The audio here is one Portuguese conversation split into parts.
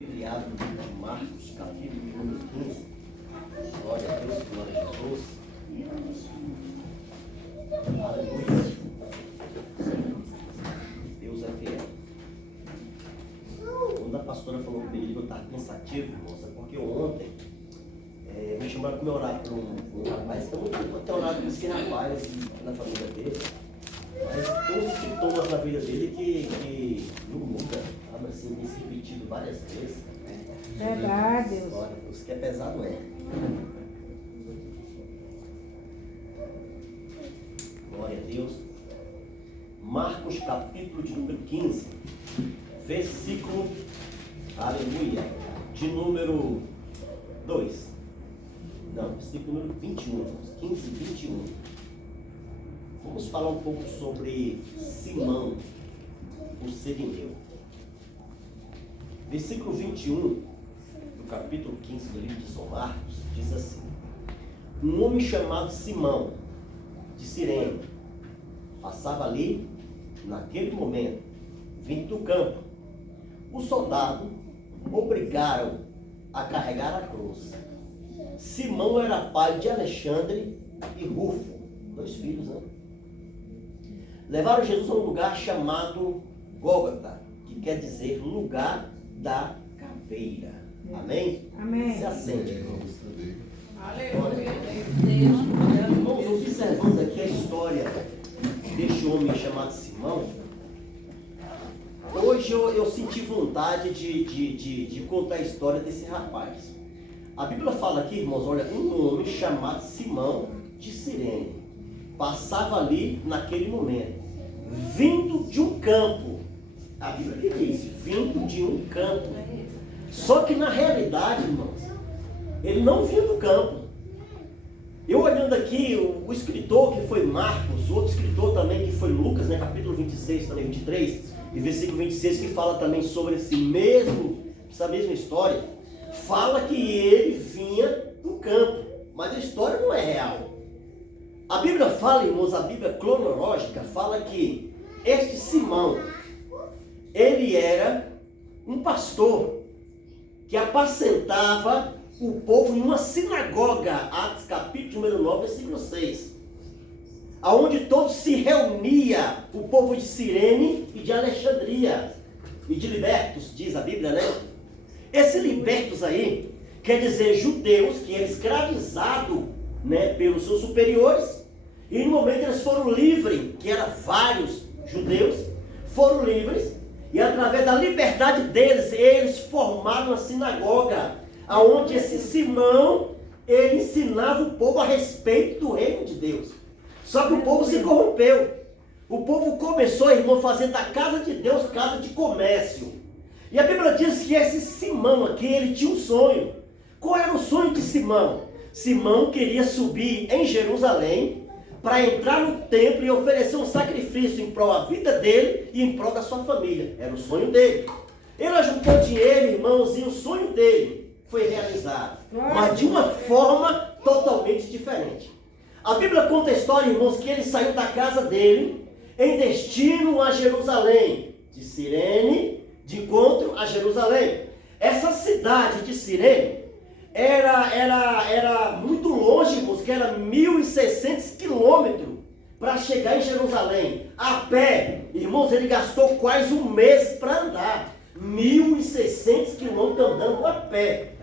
Criado em Marcos, capítulo número 15. Glória a Deus, glória a Jesus. Aleluia. Deus é fiel. Quando a pastora falou comigo que eu estava pensativo, moça, porque ontem me chamaram para me orar por um rapaz que eu tenho orado por esse rapaz na família dele. Mas tem uns sintomas na vida dele que não muda, sabe assim, tem se repetido várias vezes. Verdade, Deus. Olha, isso que é pesado Glória a Deus. Marcos capítulo de número 15, versículo, aleluia, de número 2. Não, versículo número 21, 15 e 21. Vamos falar um pouco sobre Simão, o sirineu. Versículo 21, do capítulo 15 do livro de São Marcos, diz assim: um homem chamado Simão, de Cirene, passava ali, naquele momento, vindo do campo. Os soldados obrigaram a carregar a cruz. Simão era pai de Alexandre e Rufo, 2 filhos, né? Levaram Jesus a um lugar chamado Gólgota, que quer dizer lugar da caveira. Amém? Amém. Se acende, irmãos. Aleluia. Irmãos, observando aqui a história deste homem chamado Simão, hoje eu senti vontade de contar a história desse rapaz. A Bíblia fala aqui, irmãos, olha, um homem chamado Simão de Cirene passava ali naquele momento, vindo de um campo. A Bíblia que diz, vindo de um campo. Só que na realidade, irmãos, ele não vinha do campo. Eu olhando aqui, o escritor que foi Marcos, o outro escritor também que foi Lucas, né, capítulo 26, também 23, e versículo 26, que fala também sobre essa mesma história, fala que ele vinha do campo, mas a história não é real. A Bíblia fala, irmãos, a Bíblia cronológica fala que este Simão, ele era um pastor que apacentava o povo em uma sinagoga, Atos capítulo número 9, versículo 6, aonde todos se reunia, o povo de Cirene e de Alexandria, e de libertos, diz a Bíblia, né? Esse libertos aí, quer dizer judeus que eram escravizados, né, pelos seus superiores, e no momento eles foram livres, que eram vários judeus, foram livres, e através da liberdade deles, eles formaram uma sinagoga, aonde esse Simão, ele ensinava o povo a respeito do reino de Deus. Só que o povo se corrompeu. O povo começou, irmão, a fazer da casa de Deus casa de comércio. E a Bíblia diz que esse Simão aqui, ele tinha um sonho. Qual era o sonho de Simão? Simão queria subir em Jerusalém para entrar no templo e oferecer um sacrifício em prol da vida dele e em prol da sua família. Era o sonho dele. Ele ajuntou dinheiro, irmãos, e o sonho dele foi realizado, mas de uma forma totalmente diferente. A Bíblia conta a história, irmãos, que ele saiu da casa dele em destino a Jerusalém, de Cirene, de encontro a Jerusalém. Essa cidade de Cirene era muito longe, irmãos, que era 1.600 quilômetros para chegar em Jerusalém. A pé, irmãos, ele gastou quase um mês para andar. 1.600 quilômetros andando a pé.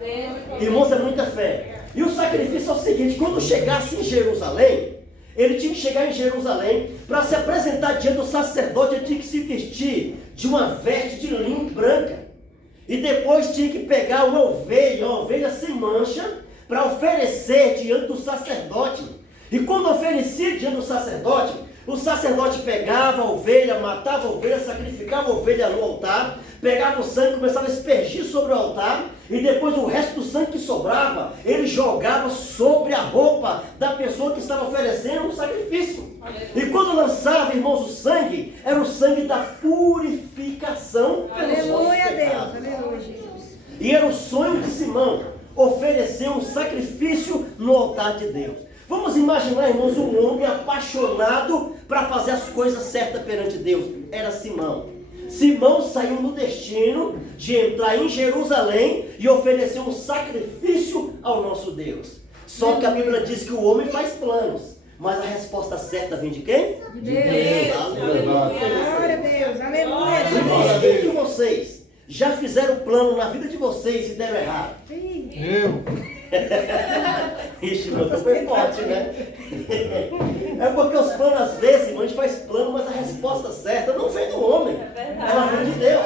Irmãos, é muita fé. E o sacrifício é o seguinte: quando chegasse em Jerusalém, ele tinha que chegar em Jerusalém para se apresentar diante do sacerdote. Ele tinha que se vestir de uma veste de linho branca. E depois tinha que pegar uma ovelha sem mancha, para oferecer diante do sacerdote. E quando oferecia diante do sacerdote, o sacerdote pegava a ovelha, matava a ovelha, sacrificava a ovelha no altar, pegava o sangue, começava a aspergir sobre o altar, e depois o resto do sangue que sobrava, ele jogava sobre a roupa da pessoa que estava oferecendo o sacrifício. E quando lançava, irmãos, o sangue, era o sangue da purificação pelos nossos pecados. Aleluia, Jesus. E era o sonho de Simão, oferecer um sacrifício no altar de Deus. Vamos imaginar, irmãos, um homem apaixonado para fazer as coisas certas perante Deus. Era Simão. Simão saiu no destino de entrar em Jerusalém e oferecer um sacrifício ao nosso Deus. Só que a Bíblia diz que o homem faz planos, mas a resposta certa vem de quem? De Deus. Aleluia. Glória a Deus. Aleluia. Irmãos, quem de vocês já fizeram plano na vida de vocês e deram errado? Eu. Ixi, meu, foi forte, né? É porque os planos, às vezes, irmão, a gente faz plano, mas a resposta certa não vem do homem, ela vem de Deus.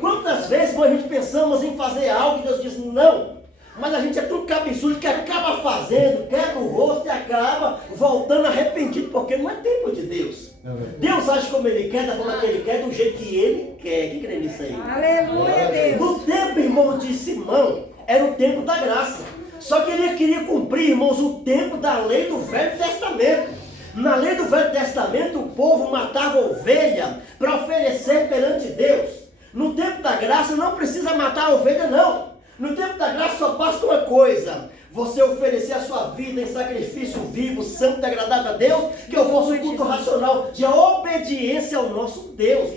Quantas vezes, irmão, a gente pensamos em fazer algo e Deus diz não, mas a gente é tão cabeçudo que acaba fazendo, quebra o rosto e acaba voltando arrependido, porque não é tempo de Deus. Deus age como Ele quer, da forma que Ele quer, do jeito que Ele quer. Quem crê nisso aí? Aleluia, Deus. No tempo, irmão, de Simão, era o tempo da graça. Só que ele queria cumprir, irmãos, o tempo da lei do Velho Testamento. Na lei do Velho Testamento, o povo matava ovelha para oferecer perante Deus. No tempo da graça, não precisa matar a ovelha, não. No tempo da graça, só basta uma coisa: você oferecer a sua vida em sacrifício vivo, santo e agradável a Deus, que eu fosse um culto racional de obediência ao nosso Deus.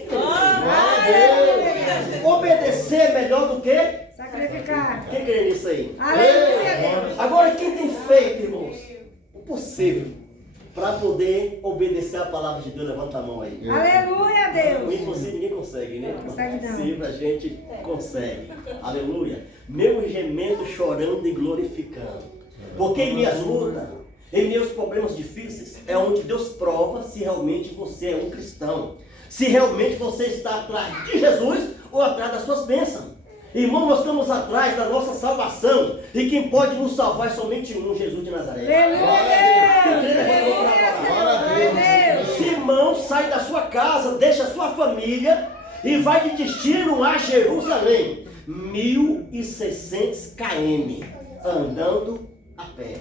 Obedecer é melhor do que Sacrificar. quem crê nisso aí? Aleluia, Deus. Agora, quem tem feito, irmãos, o possível para poder obedecer a palavra de Deus, levanta a mão aí. Aleluia, O Deus. impossível ninguém consegue, né? Consegue não. O possível a gente consegue. Aleluia. Mesmo gemendo, chorando e glorificando. Porque em minhas lutas, em meus problemas difíceis, é onde Deus prova se realmente você é um cristão. Se realmente você está atrás de Jesus ou atrás das suas bênçãos. Irmão, nós estamos atrás da nossa salvação. E quem pode nos salvar é somente um, Jesus de Nazaré. Aleluia, Deus. Simão sai da sua casa, deixa a sua família e vai de destino a Jerusalém. 1.600 km andando a pé.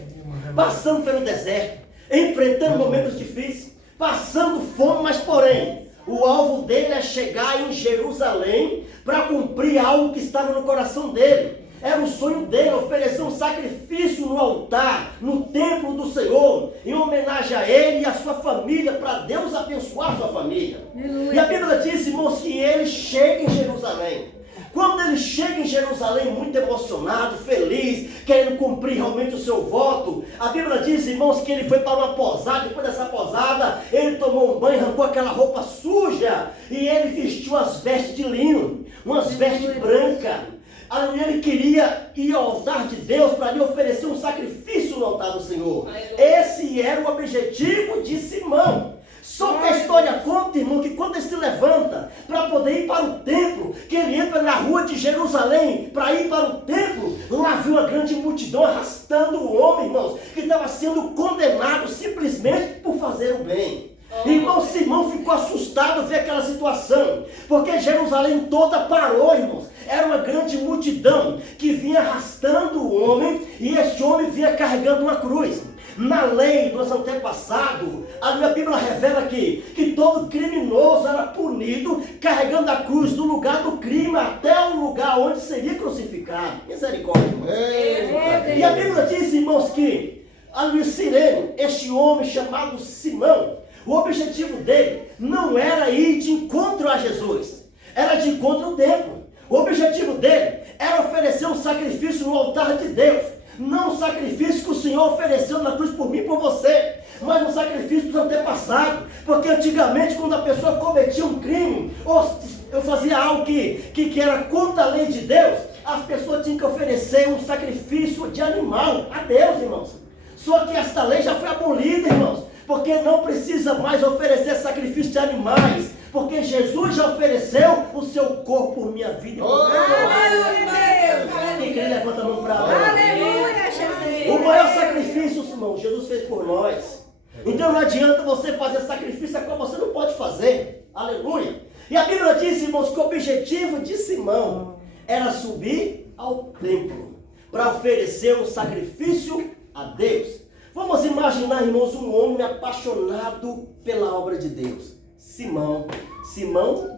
Passando pelo deserto, enfrentando momentos difíceis, passando fome, mas porém, o alvo dele é chegar em Jerusalém para cumprir algo que estava no coração dele. Era o sonho dele oferecer um sacrifício no altar, no templo do Senhor, em homenagem a ele e a sua família, para Deus abençoar a sua família. Aleluia. E a Bíblia diz, irmãos, que ele chega em Jerusalém. Quando ele chega em Jerusalém muito emocionado, feliz, querendo cumprir realmente o seu voto, a Bíblia diz, irmãos, que ele foi para uma posada. Depois dessa posada, ele tomou um banho, arrancou aquela roupa suja e ele vestiu as vestes de linho, umas vestes brancas. Ali ele queria ir ao altar de Deus para lhe oferecer um sacrifício no altar do Senhor. Esse era o objetivo de Simão. Só que a história conta, irmão, que quando ele se levanta para poder ir para o templo, que ele entra na rua de Jerusalém para ir para o templo, lá viu uma grande multidão arrastando o homem, irmãos, que estava sendo condenado simplesmente por fazer o bem. Irmão, Simão ficou assustado ao ver aquela situação, porque Jerusalém toda parou, irmãos. Era uma grande multidão que vinha arrastando o homem, e este homem vinha carregando uma cruz. Na lei dos antepassados, a minha Bíblia revela que todo criminoso era punido carregando a cruz do lugar do crime até o lugar onde seria crucificado. Misericórdia, irmãos. E a Bíblia diz, irmãos, que ali Cirene, este homem chamado Simão, o objetivo dele não era ir de encontro a Jesus, era de encontro ao templo. O objetivo dele era oferecer um sacrifício no altar de Deus. Não o sacrifício que o Senhor ofereceu na cruz por mim e por você, mas um sacrifício dos antepassados. Porque antigamente, quando a pessoa cometia um crime, ou eu fazia algo que era contra a lei de Deus, as pessoas tinham que oferecer um sacrifício de animal a Deus, irmãos. Só que esta lei já foi abolida, irmãos, porque não precisa mais oferecer sacrifício de animais, porque Jesus já ofereceu o seu corpo por minha vida e por Aleluia, Deus. Quem crê, levanta a mão para lá. Aleluia, Jesus. O maior sacrifício, irmão, Jesus fez por nós. Então não adianta você fazer sacrifício a qual você não pode fazer. Aleluia. E a Bíblia diz, irmãos, que o objetivo de Simão era subir ao templo para oferecer um sacrifício a Deus. Vamos imaginar, irmãos, um homem apaixonado pela obra de Deus. Simão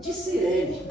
de Cirene.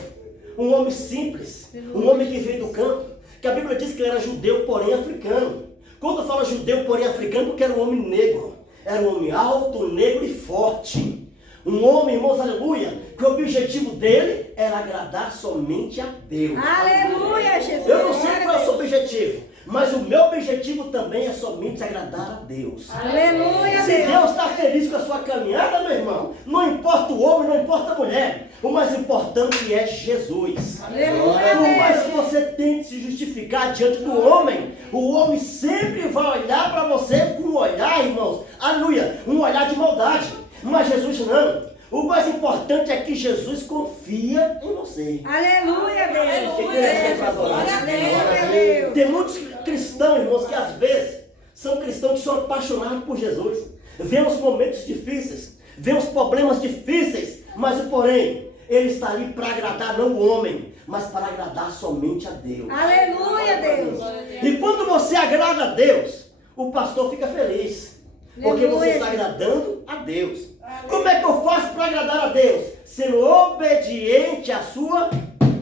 Um homem simples, um homem que veio do campo, que a Bíblia diz que ele era judeu, porém africano. Quando fala judeu, porém africano, porque era um homem negro. Era um homem alto, negro e forte. Um homem, irmãos, aleluia, que o objetivo dele era agradar somente a Deus. Aleluia, Jesus. Eu não sei qual é o seu objetivo, mas o meu objetivo também é somente agradar a Deus. Aleluia, Se Deus. Deus está feliz com a sua caminhada, meu irmão, não importa o homem, não importa a mulher, o mais importante é Jesus. Aleluia, Por mais que Deus. você tente se justificar diante do homem, o homem sempre vai olhar para você com um olhar, irmãos, aleluia, um olhar de maldade. Mas Jesus não. O mais importante é que Jesus confia em você. Aleluia, Deus. Você crê para adorar? Aleluia, Deus. Tem muitos cristãos, irmãos, que às vezes são cristãos que são apaixonados por Jesus. Vemos momentos difíceis, vemos problemas difíceis, mas porém, ele está ali para agradar não o homem, mas para agradar somente a Deus. Aleluia, Deus. E quando você agrada a Deus, o pastor fica feliz. Porque Aleluia, você está Jesus. agradando a Deus. Como é que eu faço para agradar a Deus? Sendo obediente à sua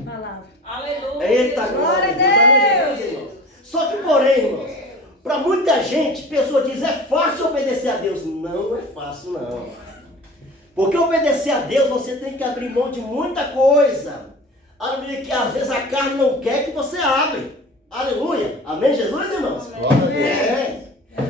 Palavra. Aleluia. Eita, Glória glória a a Deus. Deus. Irmãos. Só que porém, irmãos, para muita gente, pessoa diz, é fácil obedecer a Deus. Não é fácil, não. Porque obedecer a Deus, você tem que abrir mão de muita coisa. Aleluia, que às vezes a carne não quer que você abre. Aleluia. Amém, Jesus, irmãos? É.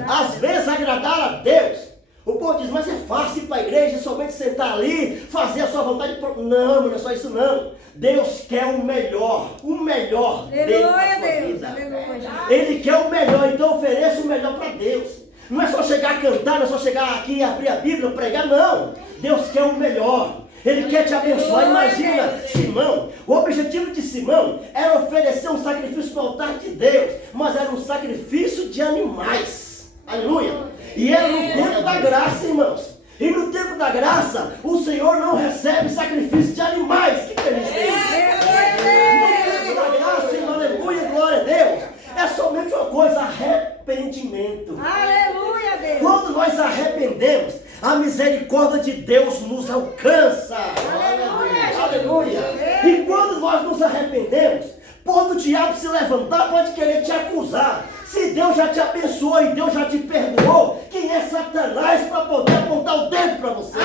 Às vezes agradar a Deus, o povo diz, mas é fácil ir para a igreja, somente sentar ali, fazer a sua vontade. Não, não é só isso não. Deus quer o melhor dele para Aleluia, a sua Deus. vida. Aleluia, Jesus. Ele quer o melhor, então ofereça o melhor para Deus. Não é só chegar a cantar, não é só chegar aqui, abrir a Bíblia, pregar, não. Deus quer o melhor. Ele quer te abençoar. Imagina, Simão, o objetivo de Simão era oferecer um sacrifício no altar de Deus, mas era um sacrifício de animais. Aleluia. E era no tempo da graça, irmãos. E no tempo da graça, o Senhor não recebe sacrifício de animais. Que feliz é isso? No tempo da graça, irmão, aleluia, glória a Deus. É somente uma coisa, arrependimento. Aleluia, Deus. Quando nós arrependemos, a misericórdia de Deus nos alcança. Aleluia. E quando nós nos arrependemos, quando o diabo se levantar, pode querer te acusar. Se Deus já te abençoou e Deus já te perdoou, quem é Satanás para poder apontar o dedo para você?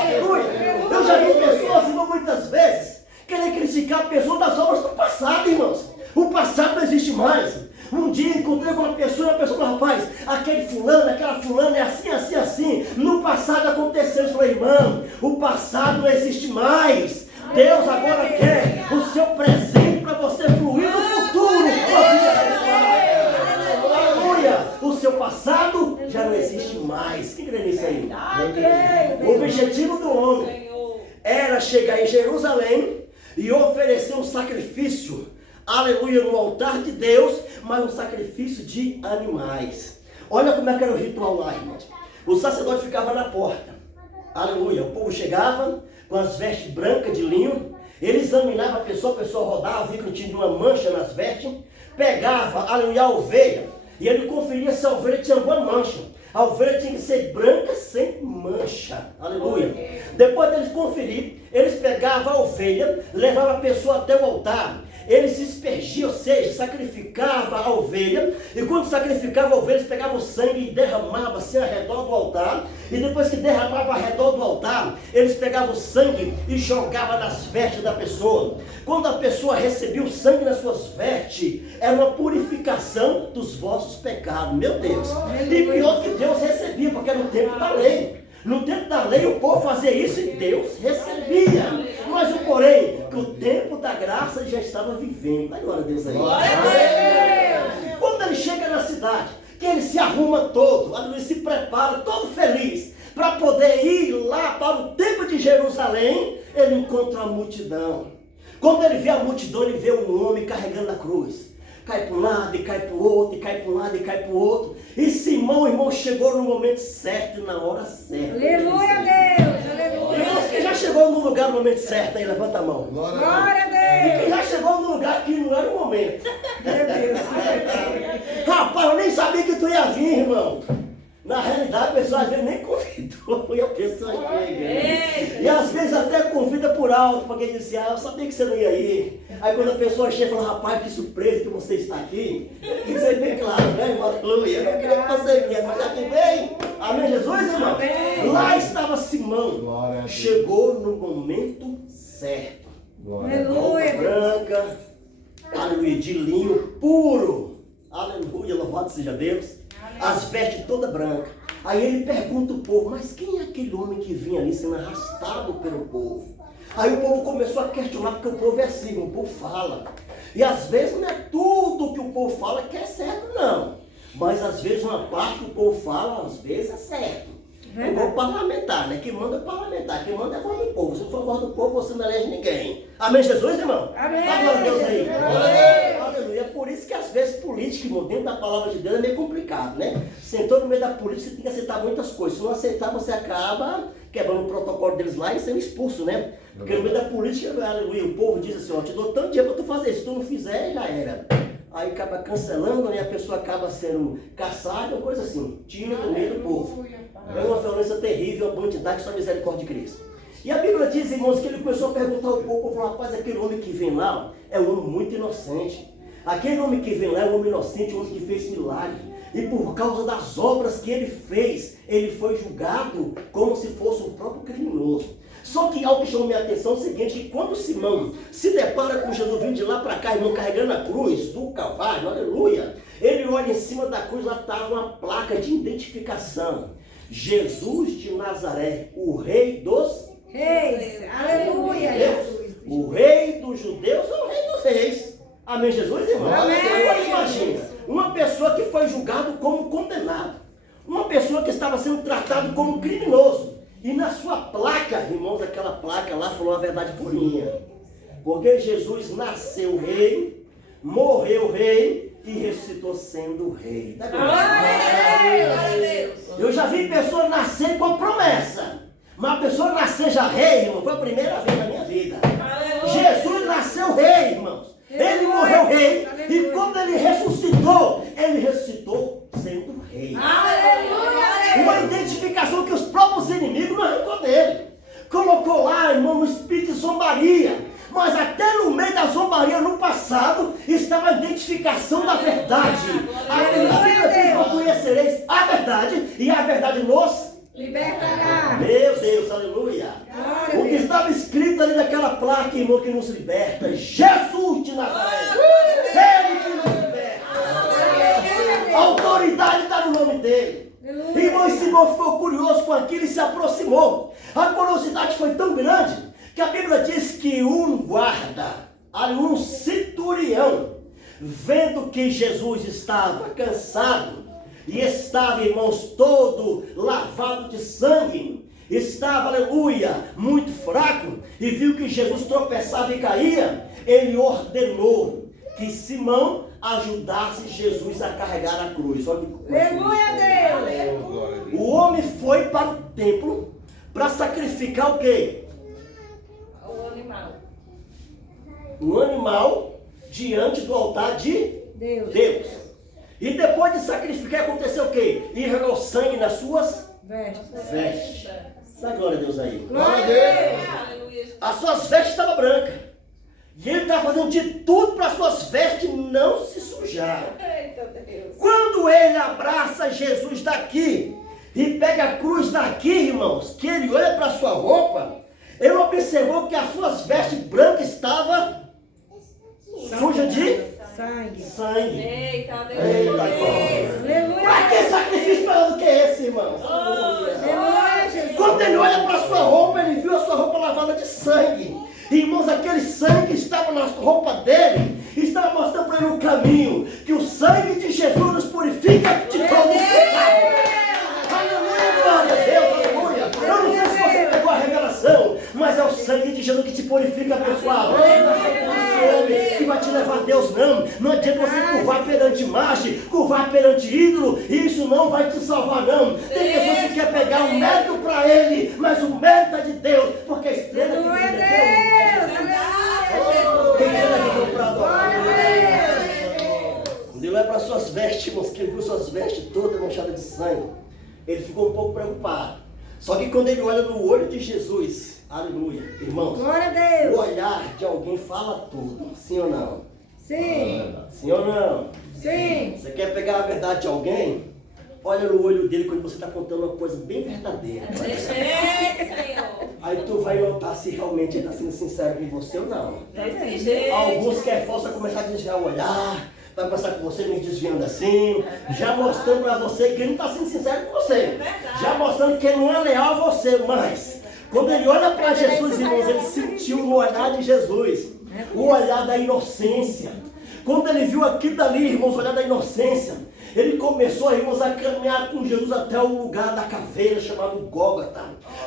Aleluia. Eu já vi pessoas, irmão, muitas vezes, querer criticar a pessoa das obras do passado, irmãos. O passado não existe mais. Um dia encontrei com uma pessoa falou, rapaz, aquele fulano, aquela fulana é assim, assim, assim. No passado aconteceu isso. Eu falei, irmão, o passado não existe mais. Deus agora quer o seu presente para você fluir no futuro. Aleluia. O seu passado já não existe mais. Que crê nisso aí? O objetivo do homem era chegar em Jerusalém e oferecer um sacrifício, aleluia, no altar de Deus, mas um sacrifício de animais. Olha como é que era o ritual lá, irmãos. O sacerdote ficava na porta, aleluia. O povo chegava com as vestes brancas de linho, ele examinava a pessoa rodava, via que não tinha uma mancha nas vestes, pegava, aleluia, a ovelha, e ele conferia se a ovelha tinha alguma mancha. A ovelha tinha que ser branca sem mancha. Aleluia. Depois deles conferir, eles pegavam a ovelha, levavam a pessoa até o altar. Eles se aspergiam, ou seja, sacrificavam a ovelha. E quando sacrificavam a ovelha, eles pegavam o sangue e derramavam assim ao redor do altar. E depois que derramavam ao redor do altar, eles pegavam o sangue e jogavam nas vestes da pessoa. Quando a pessoa recebia o sangue nas suas vestes, era uma purificação dos vossos pecados. Meu Deus. E pior que Deus recebia, porque era no tempo da lei. No tempo da lei o povo fazia isso e Deus recebia. Mas o porém, que o tempo da graça ele já estava vivendo. Dá glória a Deus aí. Quando ele chega na cidade, que ele se arruma todo, ele se prepara todo feliz, para poder ir lá para o templo de Jerusalém, ele encontra a multidão. Quando ele vê a multidão, ele vê um homem carregando a cruz. Cai para um lado e cai para o outro, e cai para um lado e cai para o outro. E Simão, irmão, chegou no momento certo e na hora certa. Aleluia, Deus. Aleluia. Irmãos, quem já chegou no lugar no momento certo aí, levanta a mão. Glória a E Deus. quem já chegou no lugar que não era o momento. Meu Deus. Rapaz, eu nem sabia que tu ia vir, irmão. Na realidade, a pessoa às vezes nem convidou e a pessoa chega. E às vezes até convida por alto, porque diz assim, eu sabia que você não ia ir. Aí quando a pessoa chega e fala, rapaz, que surpresa que você está aqui. Isso aí bem claro, né, irmão? Aleluia. Eu queria que você vinha, mas já que vem. Amém, Jesus, irmão? Lá estava Simão. Chegou no momento certo. certo. Aleluia, Roupa Deus. branca, aleluia, de linho puro. Aleluia, louvado seja Deus. As vestes toda branca. Aí ele pergunta ao povo, mas quem é aquele homem que vinha ali sendo arrastado pelo povo? Aí o povo começou a questionar, porque o povo é assim, o povo fala. E às vezes não é tudo que o povo fala que é certo, não. Mas às vezes uma parte que o povo fala, às vezes é certo. É igual parlamentar, né? Quem manda é parlamentar, quem manda é a voz do povo. Se não for a voz do povo, você não elege ninguém. Amém, Jesus, irmão? Amém. Dá glória a Deus aí. Amém. Aleluia. É por isso que às vezes política, irmão, dentro da palavra de Deus é meio complicado, né? Sentou no meio da política, você tem que aceitar muitas coisas. Se não aceitar, você acaba quebrando o protocolo deles lá e sendo expulso, né? Porque no meio da política, aleluia, o povo diz assim, ó, te dou tanto dinheiro para tu fazer isso, se tu não fizer, já era. Aí acaba cancelando, né? A pessoa acaba sendo caçada, ou coisa assim. Tira do meio do povo. É uma violência terrível, uma bandidagem, só a misericórdia de Cristo. E a Bíblia diz, irmãos, que ele começou a perguntar ao povo, falou, rapaz, aquele homem que vem lá é um homem muito inocente. Aquele homem que vem lá é um homem inocente, um homem que fez milagre. E por causa das obras que ele fez, ele foi julgado como se fosse um próprio criminoso. Só que algo que chamou minha atenção é o seguinte, que quando Simão se depara com Jesus vindo de lá para cá, irmão, carregando a cruz do Calvário, aleluia, ele olha em cima da cruz, lá estava uma placa de identificação. Jesus de Nazaré, o rei dos Reis. Aleluia, Jesus. o rei dos judeus é o rei dos reis. Amém, Jesus, irmão? Amém. Agora imagina, uma pessoa que foi julgado como condenado, uma pessoa que estava sendo tratado como criminoso, e na sua placa, irmãos, aquela placa lá falou a verdade purinha, porque Jesus nasceu rei, morreu rei e ressuscitou sendo rei. Tá bom? Eu já vi pessoas nascer com a promessa, mas a pessoa nascer já rei, irmão, foi a primeira vez na minha vida. Jesus nasceu rei, irmãos. Ele morreu rei, e quando ele ressuscitou sendo rei. Uma identificação que os próprios inimigos não arrancou dele. Colocou lá, irmão, no espírito de zombaria. Mas até no meio da zombaria, no passado, estava a identificação da verdade. A Bíblia diz, não conhecereis a verdade, e a verdade nos Libertará. Meu Deus, aleluia. O que estava escrito ali naquela placa, irmão, que nos liberta. Jesus de Nazaré. Ele que nos liberta. A autoridade está no nome dele. Irmão, esse irmão ficou curioso com aquilo e se aproximou. A curiosidade foi tão grande que a Bíblia diz que um guarda, um centurião, vendo que Jesus estava cansado, e estava, irmãos, todo lavado de sangue, estava, aleluia, muito fraco, e viu que Jesus tropeçava e caía, ele ordenou que Simão ajudasse Jesus a carregar a cruz. Olha que coisa. Aleluia, Deus. O homem foi para o templo para sacrificar o quê? O animal. Um animal diante do altar de Deus. E depois de sacrificar, aconteceu o quê? Irrigou sangue nas suas vestes. Dá glória a Deus aí. Glória a Deus. As suas vestes estavam brancas. E ele estava fazendo de tudo para as suas vestes não se sujarem. Eita Deus. Quando ele abraça Jesus daqui e pega a cruz daqui, irmãos, que ele olha para a sua roupa, ele observou que as suas vestes brancas estavam sujas de sangue. Eita Deus. Eita glória. Aleluia. Para que sacrifício maior do que esse, irmãos? Aleluia, Jesus. Quando ele olha para a sua roupa, ele viu a sua roupa lavada de sangue. Irmãos, aquele sangue que estava na roupa dele, estava mostrando para ele o caminho, que o sangue de Jesus nos purifica de todo pecado. Aleluia, glória a Deus, aleluia. Eu não sei se você pegou a revelação, mas é o sangue de Jesus que te purifica, pessoal. Não é homem que vai te levar a Deus, não. Não adianta você curvar perante imagem, curvar perante ídolo, isso não vai te salvar, não. Tem pessoas que querem pegar o mérito para ele, mas o mérito é de Deus, porque a estrela que Glória a brilha é Deus. Deus. Quem é que comprou a Glória a Deus. Quando ele olha para suas vestes, irmãos, que ele viu suas vestes todas manchadas de sangue, ele ficou um pouco preocupado. Só que quando ele olha no olho de Jesus, aleluia, irmãos, Glória a o Deus. olhar de alguém fala tudo, sim ou não? Sim. Sim ou não? Sim. Você quer pegar a verdade de alguém? olha no olho dele quando você está contando uma coisa bem verdadeira. Desse Senhor. Aí tu vai notar se realmente ele está sendo sincero com você ou não. Desse jeito. Alguns que é falso vai começar a desviar o olhar, vai passar com você me desviando assim, já mostrando para você que ele não está sendo sincero com você. Já mostrando que ele não é leal a você, mas quando ele olha para Jesus, irmãos, ele sentiu no olhar de Jesus, o olhar da inocência. Quando ele viu aquilo dali, irmãos, o olhar da inocência, ele começou, irmãos, a caminhar com Jesus até o lugar da caveira chamado Gólgota.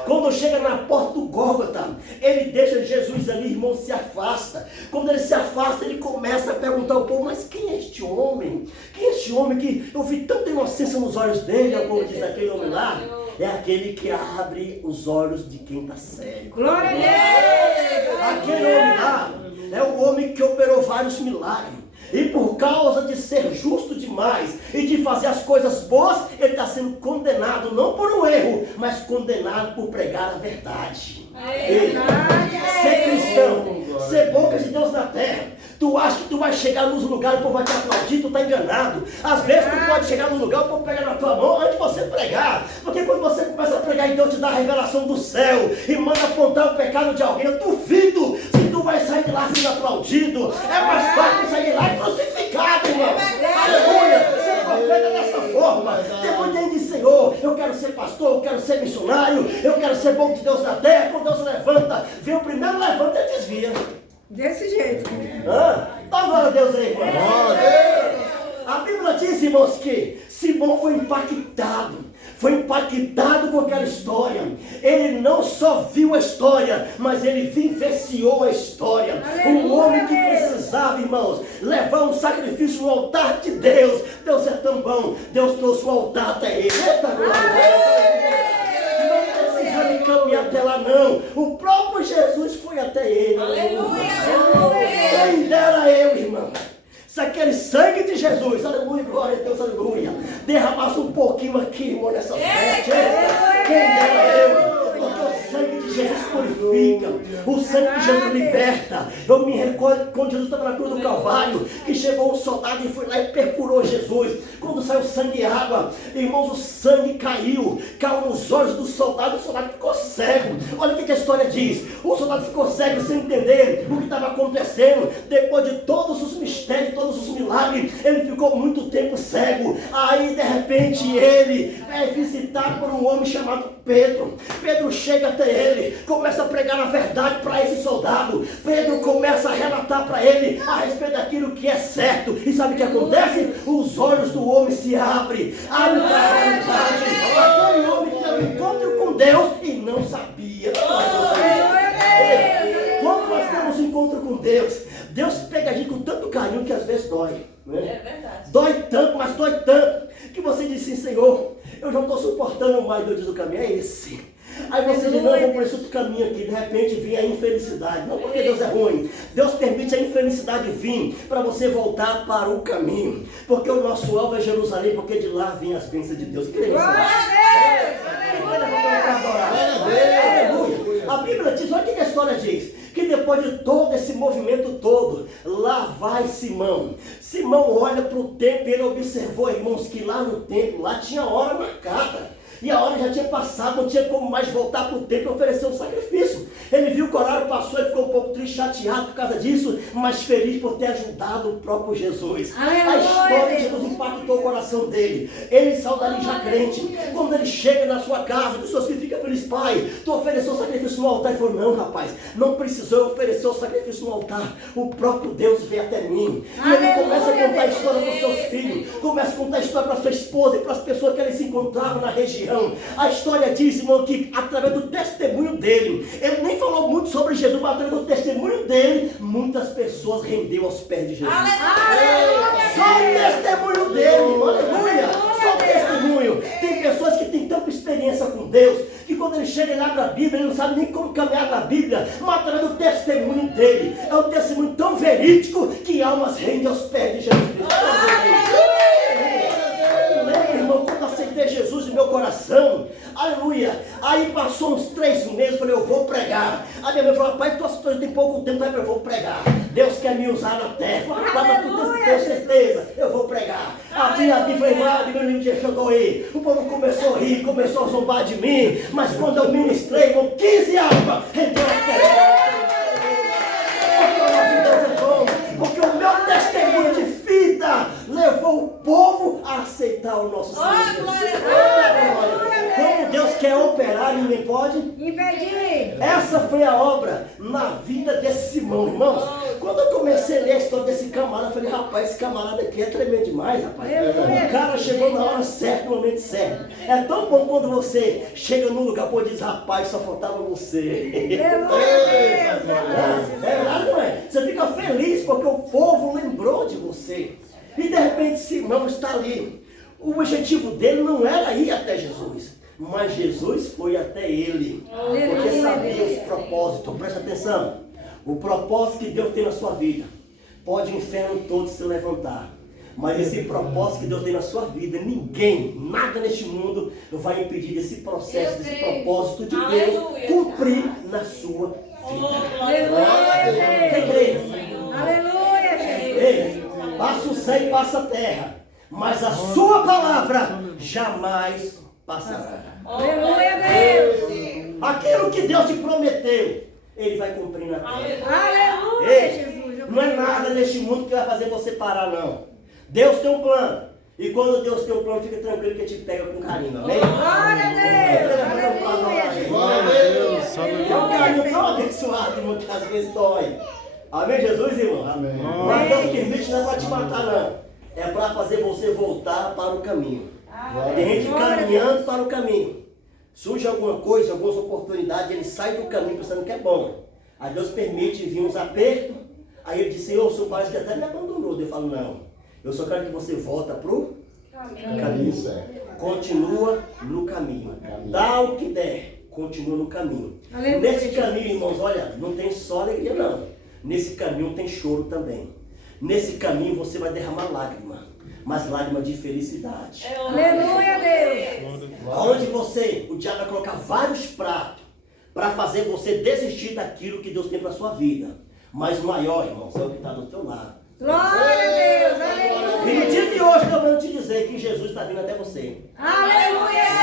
Quando chega na porta do Gólgota, ele deixa Jesus ali, irmão, se afasta. Quando ele se afasta, ele começa a perguntar ao povo, mas quem é este homem? Quem é este homem que eu vi tanta inocência nos olhos dele? O povo diz, aquele homem lá é aquele que abre os olhos de quem está cego. Glória a Deus! Aquele homem lá é o homem que operou vários milagres. E por causa de ser justo demais e de fazer as coisas boas, ele está sendo condenado, não por um erro, mas condenado por pregar a verdade. Ei, ser cristão, ser boca de Deus na terra. Tu acha que tu vai chegar nos lugares, o povo vai te aplaudir, tu está enganado. Às vezes tu pode chegar no lugar, o povo pega na tua mão antes de você pregar. Porque quando você começa a pregar e Deus te dá a revelação do céu e manda apontar o pecado de alguém, eu duvido se tu vai sair de lá sendo aplaudido. É mais fácil sair de lá crucificado, irmão. Aleluia! Ser profeta dessa forma. Tem muita gente que diz, Senhor, eu quero ser pastor, eu quero ser missionário, eu quero ser bom de Deus na terra. Quando Deus levanta, vem o primeiro levanta e desvia. Desse jeito. Dá glória a Deus aí, irmão. A Bíblia diz, irmãos, que Simão foi impactado com aquela história. Ele não só viu a história, mas ele vivenciou a história. Um homem que precisava, irmãos, levar um sacrifício no altar de Deus. Deus é tão bom, Deus trouxe o altar até ele. Eita, glória a Deus. Não precisa caminhar até lá, não. O próprio Jesus foi até ele. Aleluia. Quem dera eu, irmão, se aquele sangue de Jesus, aleluia, glória a Deus, aleluia, derramasse um pouquinho aqui, irmão, nessa festa. Quem dera eu, porque o sangue de Jesus purifica, o sangue de Jesus liberta. Eu me recordo quando Jesus estava na cruz do Calvário, que chegou um soldado e foi lá e perfurou Jesus. Quando saiu sangue e água, irmãos, o sangue caiu nos olhos do soldado, o soldado ficou cego. Olha o que a história diz: o soldado ficou cego sem entender o que estava acontecendo. Depois de todos os mistérios, todos os milagres, ele ficou muito tempo cego. Aí de repente ele é visitado por um homem chamado Pedro. Pedro chega até ele, começa a pregar a verdade para esse soldado. Pedro começa a relatar para ele a respeito daquilo que é certo. E sabe o que acontece? Os olhos do homem se abrem, abre para a realidade. Aquele homem teve um encontro com Deus e não sabia. Quando nós temos um encontro com Deus, Deus pega a gente com tanto carinho que às vezes dói. Né? É verdade. Dói tanto, mas dói tanto, que você diz assim, Senhor, eu já não estou suportando mais, Deus diz, o caminho é esse. Aí você diz, não, eu vou por esse outro caminho aqui. De repente vem a infelicidade. Não porque Deus é ruim. Deus permite a infelicidade vir para você voltar para o caminho. Porque o nosso alvo é Jerusalém, porque de lá vem as bênçãos de Deus. A Bíblia diz, olha o que a história diz. Que depois de todo esse movimento todo, lá vai Simão. Simão olha para o templo e ele observou, irmãos, que lá no templo, lá tinha hora marcada. E a hora já tinha passado, não tinha como mais voltar para o templo e oferecer um sacrifício. Ele viu que o horário passou e ficou um pouco triste, chateado por causa disso, mas feliz por ter ajudado o próprio Jesus. A história de Jesus impactou o coração dele. Ele saiu dali já crente. Quando ele chega na sua casa, os seus filhos ficam felizes, pai, tu ofereceu o sacrifício no altar. Ele falou, não, rapaz, não precisou eu oferecer o sacrifício no altar. O próprio Deus veio até mim. E ele começa a contar a história para os seus filhos, começa a contar a história para sua esposa e para as pessoas que ele se encontrava na região. A história diz, irmão, que através do testemunho dele, ele nem falou muito sobre Jesus, mas através do testemunho dele, muitas pessoas renderam aos pés de Jesus. Só o testemunho dele, irmão, aleluia. Só o testemunho. Tem pessoas que têm tanta experiência com Deus, que quando ele chega lá na Bíblia, ele não sabe nem como caminhar na Bíblia, mas através do testemunho dele, é um testemunho tão verídico, que almas rendem aos pés de Jesus Cristo. Irmão, quando aceitei Jesus em meu coração, aleluia, aí passou uns 3 meses, falei, eu vou pregar. A minha mãe falou, pai, tu aceitou tem pouco tempo, eu vou pregar. Deus quer me usar na terra. Estava tudo tenho certeza, eu vou pregar. Abri a Bíblia lá, no livro de Exodoi. O povo começou a rir, começou a zombar de mim. Mas quando eu ministrei, com 15 almas, então porque o meu testemunho de vida levou o povo a aceitar o nosso Senhor Jesus. Como Deus quer operar, ninguém pode impedir. Essa foi a obra na vida desse Simão, irmãos. Quando eu comecei a ler a história desse camarada, eu falei, rapaz, esse camarada aqui é tremendo demais, rapaz. O cara chegou na hora certa, no momento certo. É tão bom quando você chega num lugar e diz, rapaz, só faltava você. É verdade, não é? Você fica feliz porque o povo lembrou de você. E de repente Simão está ali. O objetivo dele não era ir até Jesus, mas Jesus foi até ele. Porque sabia os propósitos. Presta atenção. O propósito que Deus tem na sua vida. Pode o inferno todo se levantar. Mas esse propósito que Deus tem na sua vida, ninguém, nada neste mundo vai impedir desse processo, desse propósito de Deus cumprir na sua vida. Aleluia, Jesus. Ei, passa o céu e passa a terra, mas a sua palavra jamais passará. Aleluia, Deus. Aquilo que Deus te prometeu, Ele vai cumprir na terra. Aleluia, Ei, Jesus. não é nada neste mundo que vai fazer você parar, não. Deus tem um plano. E quando Deus tem um plano, fica tranquilo que Ele te pega com carinho, amém? Glória a Deus. Aleluia, Jesus. Glória a Deus. É um carinho tão abençoado, irmão, que às vezes dói. Amém, Jesus, irmão? Amém. Mas Deus permite, não é para te matar, não. É para fazer você voltar para o caminho. Tem gente caminhando para o caminho. Surge alguma coisa, algumas oportunidades, ele sai do caminho pensando que é bom. Aí Deus permite vir uns apertos. Aí ele diz, Senhor, o Senhor parece que até me abandonou. Eu falo, não. Eu só quero que você volta para o caminho. Continua no caminho. Dá o que der. Continua no caminho. Nesse caminho, irmãos, olha, não tem só alegria, não. Nesse caminho tem choro também. Nesse caminho você vai derramar lágrima. Mas lágrima de felicidade. Aleluia, Deus. Onde você, o diabo vai colocar vários pratos para fazer você desistir daquilo que Deus tem para sua vida. Mas o maior, irmãos, é o que está do teu lado. Glória a Deus. E no dia de hoje eu vou te dizer que Jesus está vindo até você. Aleluia.